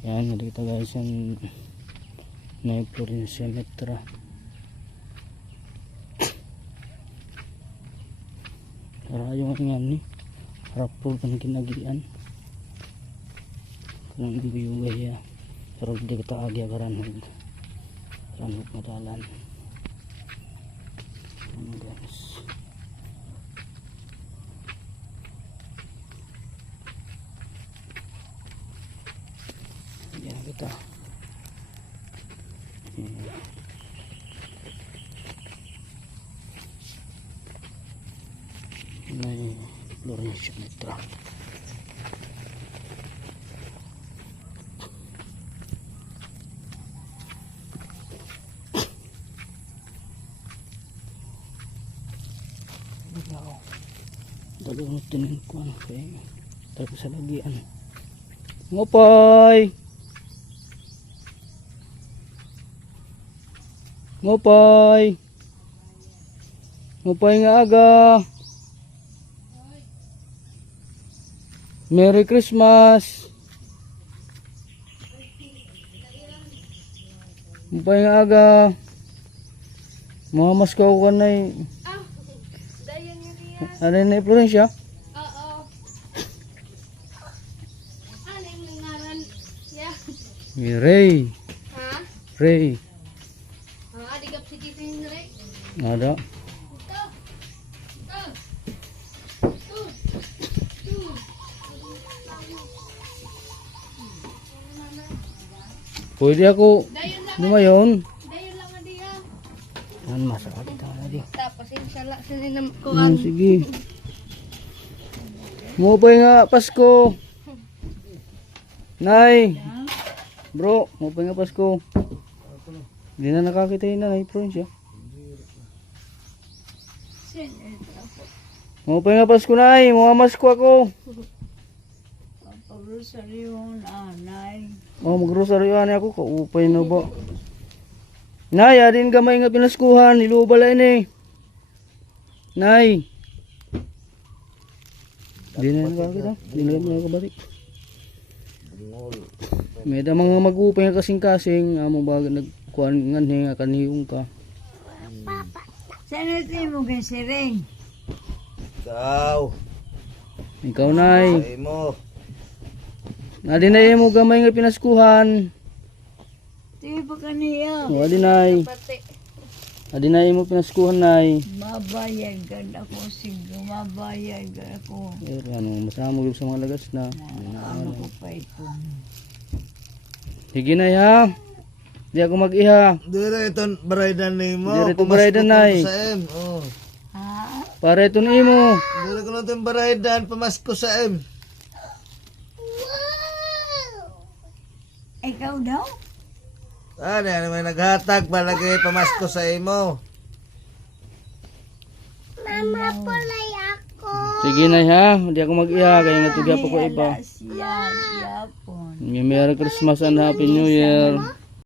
Yan, dito guys yung Florencia Metra. Karayong nga ni rapol kan kinagian kung bibiyugay ya pero di kita agya karanhog madalan guys. Yan kita may Florencia Metra. Dalawang tinin ko kay tapos sa lagian. Ngopay! Ngopay! Ngopay nga aga! Merry Christmas! Ngopay nga aga! Mahamas ka ko kanay. Ano na Florencia? Oo. Ano yung ngaran? Yeah. Ray. Ha? Ray. Adigap si Tito yung Ray. Ada. Pwede ako lumayon. Dayon lang nga diya. Ano masakit ito na di. Tapos inshallah sininam ko Sige. Mupay nga Pasko. Nay. Bro, mupay nga Pasko. Hindi na nakakita yun na Nay Florencia. Mupay nga Pasko Nay. Mamasko ako. Pag-rosaryo nanay. Oh, mag-rosaryo ako. Kaupay na ba? Nay, adin gamay nga pinaskuhan. Ilubala ini. Nay. Di na nakakita. Di na nakakabalik. May da mga mag-upay nga kasing-kasing. Amo ba nagkuhan nga nga kaniyong ka. Saan natin mo kay Sireng? Ikaw Nay. Ay mo. Adi na mo gamay nga pinaskuhan. Di ba kaniya? O adi Nay. Adi na mo pinaskuhan Nay. Mabayagan ako sige. Mabayagan ako. Ano, masama mo sa mga lagas na. Ano ko pa ito? Sige Nay ha. Di ako mag-iha. Dire ito baraydan ni mo. Dire ito baraydan, Nay. Sa M. Oh. Ha? Para ito na imo. Dire ko natin baraydan pamasko sa M. Ikaw daw? Ano may naghatag palagi pamasko sa imo. Mama pulay ako. Sige Nay ha. Di ako mag-iha. Kaya nga tugya po ko iba. Siya, yapon. Merry Christmas and Happy New Year.